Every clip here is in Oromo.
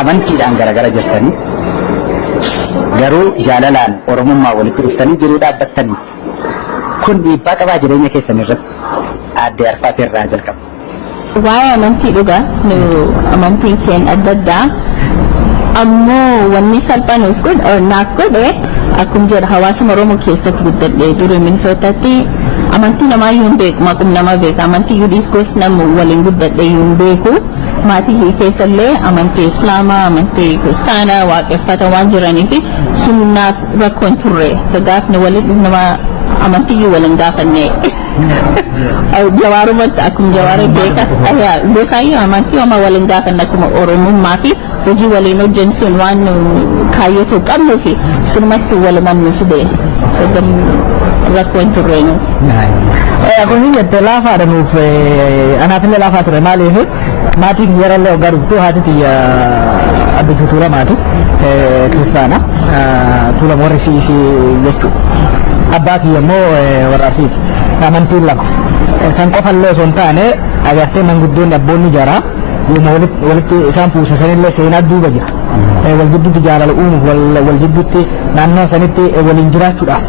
amantiidhaan garagara jirtanii garuu jaalalaan oromummaa walitti dhuftanii jiruu dhaabbattanii kun dhiibbaa qabaa jireenya keessan irratti aadde Arfaa irraa jalqaba. Waa'ee amantii dhugaa amantiin keenya adda addaa ammoo wanni salphaan naaf godhe akkuma jedha hawaasuma Oromoo keessatti guddadhee ture Minisootaatti amantii namaayyuu hin beeku maqum nama beeka amantii yuudhiiskoos nama waliin guddadhee hin beeku maatii keessallee amantii Islaamaa amantii Kiristaanaa waaqeffata waan jiraniif sunnaaf rakkoon turre sagaafni waliin nama amantii waliin gaafanne jawaarumatti akkuma jawaara beeka gosaayyuu amantii oma waliin gaafanne akkuma Oromummaa fi hojii waliin hojjennuun waan kaayyoo qabnuu fi sunumatti walumaan fide sagam rakkoon turre nu. Akkuma jette laafaadha nuuf anaafillee laafaa ture maaliif maatiin yerallee hoggaa dhuftu haati xiyya addunyaa tuula maatii kiristaana tuula warri siisii jechuudha. Abbaa kiyya immoo warraabsiiti amantiin lama san qofallee osoo hin taane agartee manguddoonni abboonni jaraa walitti isaan fuusisanillee seenaa duuba jira wal jidduutti jaalala uumuuf wal jidduutti naannoo sanitti waliin jiraachuudhaaf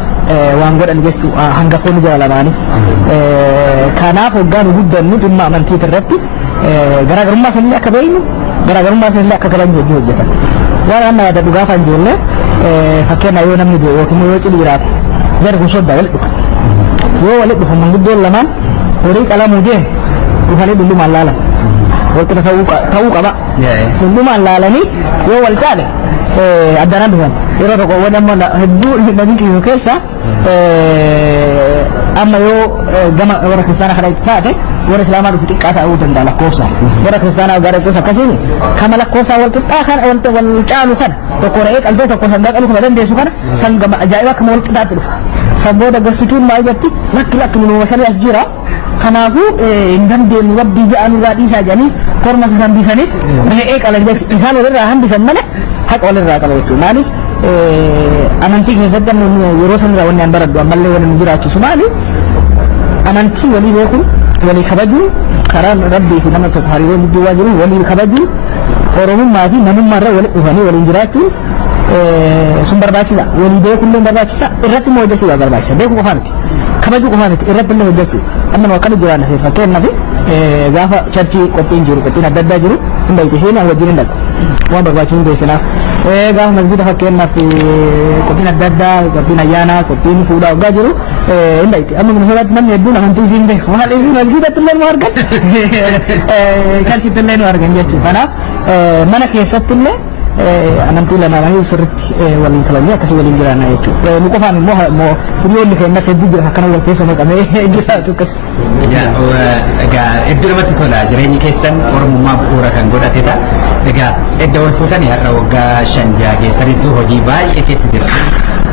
waan godhan jechuu hangafoonni jaalalaanii kanaaf hoggaa nu guddannu dhimma amantii irratti garaagarummaa sanillee akka beeknu garaagarummaa sanillee akka galanyu hojii hojjetan waan amma yaada dhugaafan ijoollee fakkeenyaa yoo namni du'e yookiin yoo cili jiraate gara kun soddaa walitti dhufa yoo walitti dhufa manguddoon lamaan horii qalamuu deemu dhufanii dhullumaan laalan walitti ta'uu qaba dhullumaan laalanii yoo wal caale addanaan dhufan yeroo tokko wadamma hedduu namni qiyyuu keessa amma yoo gama warra kiristaanaa kana itti taate warra islaamaa dhufu xiqqaa ta'uu danda'a lakkoofsaan warra kiristaanaa gara lakkoofsa akkasiin kama lakkoofsaan wal qixxaa kana wal caalu kana tokko re'ee qaltee tokko sangaa qaluu kana dandeessu kana sangama ajaa'iba akkama wal qixxaatti dhufa sabboota gostituun maal jetti lakki minuma shanii as jira kanaafuu hin dandeenyu rabbii ja'an irraa dhiisaa jedhanii korma san hambisaniit re'ee qalan jechuudha isaan walirraa hambisan malee haqa walirraa qaba jechuudha maaliif amantii keessatti yeroo sanirraa wanni an baradhu ammallee wanni nu jiraachisu maali amantii walii beekuun walii kabajuun karaa rabbii fi nama tokko hariiroo jidduu waa jiru walii kabajuun oromummaa fi namummaarra walitti dhufanii waliin jiraachuun sun barbaachisa walii beekuullee barbaachisa irratti immoo hojjechuudha barbaachisa beekuu qofaa miti kabajuu qofaa miti irratti illee hojjechuu amma nu akkana jiraanna seef fakkeenyaaf gaafa charchii qophiin jiru qophiin adda addaa jiru hunda itti seenaa wajjin hin dhaqu waan barbaachisu hin beeksinaaf gaafa masgida fakkeenyaaf qophiin adda addaa qophiin ayyaanaa qophiin fuudhaa waggaa jiru hunda itti amma Minisootaatti namni hedduun amantii siin beeku maaliif masgidatti illee nu argan charchiitti illee nu argan jechuudha kanaaf mana keessatti illee amantii lamaanii sirriitti waliin kabajnee akkasii waliin jiraanna jechuudha. Nu qofaan immoo hiriyoonni keenya hedduu jira akkana wal keessa naqamee jiraatu akkas. Egaa hedduu namatti tola jireenyi keessan oromummaa bu'uura kan godhatedha. Egaa edda wal fuutanii har'a waggaa 5 keessanitti hojii baay'ee keessa jira.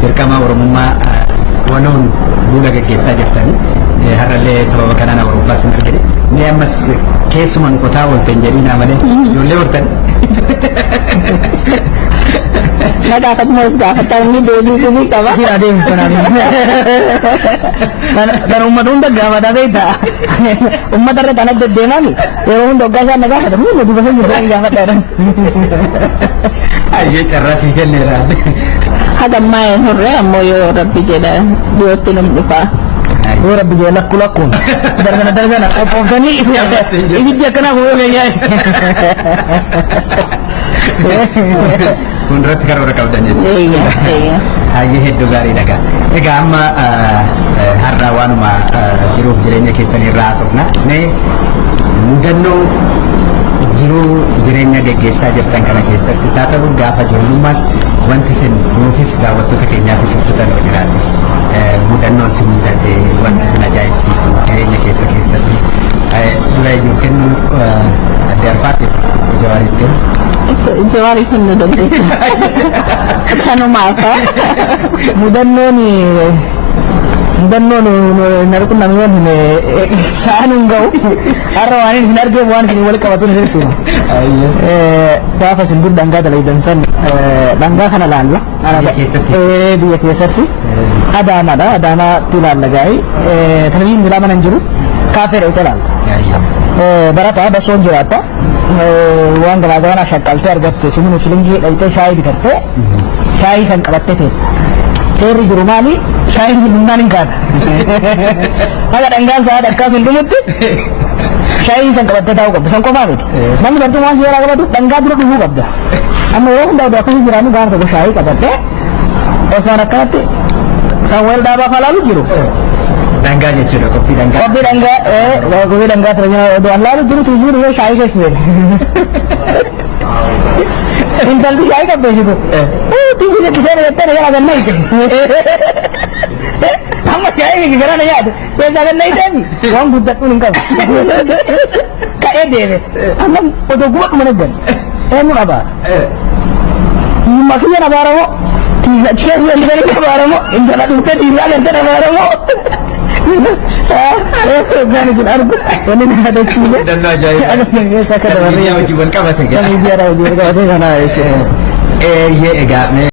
Dirqama oromummaa wanoon duula gaggeessaa jirtanii har'allee sababa kanaan awurooppaa sin argine ni ammas keessuman qotaa waltan jedhiinaa malee ijoollee hortan. Dapat mau dapat ni deebii qaba. Si adeemu kanaaf. Kan ummata hunda gaafata beekta. Ummata irra kana deddeemami yeroo hunda hoggaa isaan gaafata nu duuba san jirtan gaafadha. Ayyee carraa sii kenneera. Hagammaa hin hurre ammoo yoo rabbi jedha dhiyootti nam dhufa. Yoo rabbi jedha lakkuun dargana qophooftanii ibiddi akkanaa fuudhuu fayyaa. Fuulduratti karoora qabdan jechuudha. Hayyee hedduu gaarii dhagaa. Egaa amma har'aa waanuma jiruuf jireenya keessanii irraa haasofna. Mudannoo jiruu jireenya gaggeessaa jirtan kana keessatti isaa ta'u gaafa ijoollummaas wanti isin nuufis daawwattoota keenyaafis ibsitan yoo jiraate mudannoon si mudate wanti isin ajaa'ibsiisu jireenya keessatti dura iyyuu kennu adde Arfaatiif Jawaariif kennu. Jawaariif kennu dandeessu. Kanumaaf mudannoon narku namiyoon hin sa'an hin ga'u har'a waan hin argeef waan hin wal qabatu hin jirtu gaafa isin dur dhangaa dalaydan san dhangaa kana laalla biyya keessatti adaamaadha adaamaatti laalla gaa'ii televizyiin ilaa mana hin jiru kaafee dha ilaal barataa basoon jiraatta waan garaagaraa shaqqaltee argatte sumunu shilingii dhaytee shaayii bitattee shaayii san qabattee teette seerri jiru maali shaayiin sun humnaan hin kaata haga dhangaan sa'aat akkaas hin dhumutti shaayiin san qabattee taa'uu qabda san qofaa miti namni bartuu waan seeraa qabatu dhangaa dura dhufuu qabda amma yeroo hundaa akkasii jiraannu gaafa tokko shaayii qabattee osoo akkanatti san wal dhaabaa falaalu jiru dhangaa jechuudha qophii dhangaa qophii dhangaa ta'e laalu jiru tiisiin yoo shaayii keessa intalli shaayii qabdeessitu tiisiin akkiseen jettee na jala ganna ite amma shaayii gara na yaadu keessaa ganna iteemi waan guddadhuun hin qabu ka'ee deeme amma odoo guba dhuma neggan eenyu abaara makiyyan abaaramoo achi keessa isanii abaaramoo intala dhuftee dhiiraa gantee abaaramoo Gani sun argu wani na da ciye dan na jaye me saka da wani ya wajibin kabata ga ya wajibin kabata kana ye ega me